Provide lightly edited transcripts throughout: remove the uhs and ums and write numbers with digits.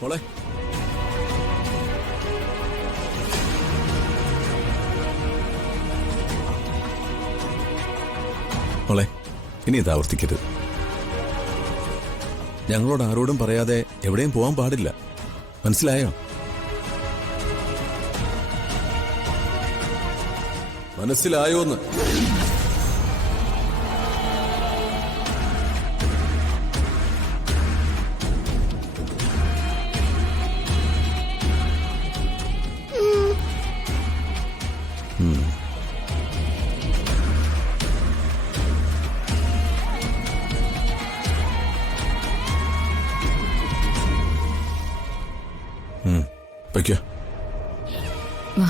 മോളെ മോളെ ഇനി ഇത് ആവർത്തിക്കരുത്. ഞങ്ങളോട് ആരോടും പറയാതെ എവിടെയും പോവാൻ പാടില്ല. മനസ്സിലായോ? മനസ്സിലായോന്ന്? വയ്ക്കോ. വാ.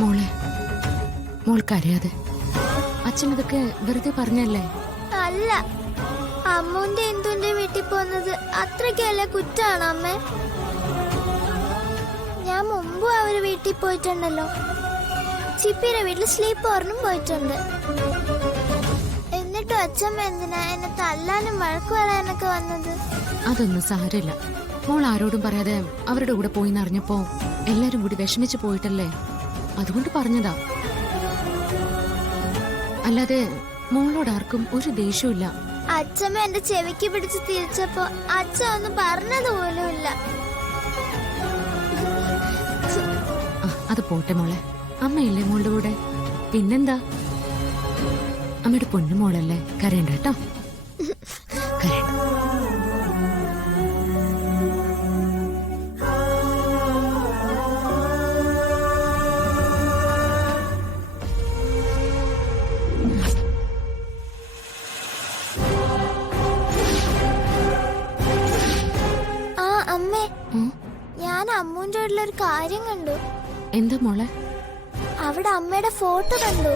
മോളെ, മോൾക്കറിയാതെ അച്ഛനതൊക്കെ വെറുതെ പറഞ്ഞല്ലേ? അല്ല, അമ്മൂന്റെ എന്തുന്റെ വീട്ടിൽ പോകുന്നത് അത്രയ്ക്കല്ല കുറ്റാണ് അമ്മേ. ഞാൻ മുമ്പും അവര് വീട്ടിൽ പോയിട്ടുണ്ടല്ലോ. ചിപ്പിയുടെ വീട്ടിൽ സ്ലീപ്പ് ഓവറിനും പോയിട്ടുണ്ട്. എന്നിട്ടും അച്ഛമ്മ എന്തിനാ എന്നെ തല്ലാനും വഴക്കു പറയാനൊക്കെ വന്നത്? അതൊന്നും സാരമില്ല. മോൾ ആരോടും പറയാതെ അവരുടെ കൂടെ പോയി അറിഞ്ഞപ്പോ എല്ലാരും കൂടി വിഷമിച്ചു പോയിട്ടല്ലേ, അതുകൊണ്ട് പറഞ്ഞതാ. അല്ലാതെ മോളോട് ആർക്കും ഒരു ദേഷ്യമില്ല. അച്ഛമ്മ എന്റെ ചെവിക്ക് പിടിച്ച് തിരിച്ചപ്പോ അച്ഛൻ ഒന്നും പറഞ്ഞത് പോലുമില്ല. അത് പോട്ടെ മോളെ, അമ്മയില്ലേ മോളുടെ കൂടെ? പിന്നെന്താ, അമ്മയുടെ പൊന്നു മോളല്ലേ, കരയണ്ട കേട്ടോ, കരയണ്ട. ഞാൻ അമ്മൂന്റെ വീട്ടിലൊരു കാര്യം കണ്ടു. എന്താ മോളെ? അവിടെ അമ്മയുടെ ഫോട്ടോ കണ്ടു.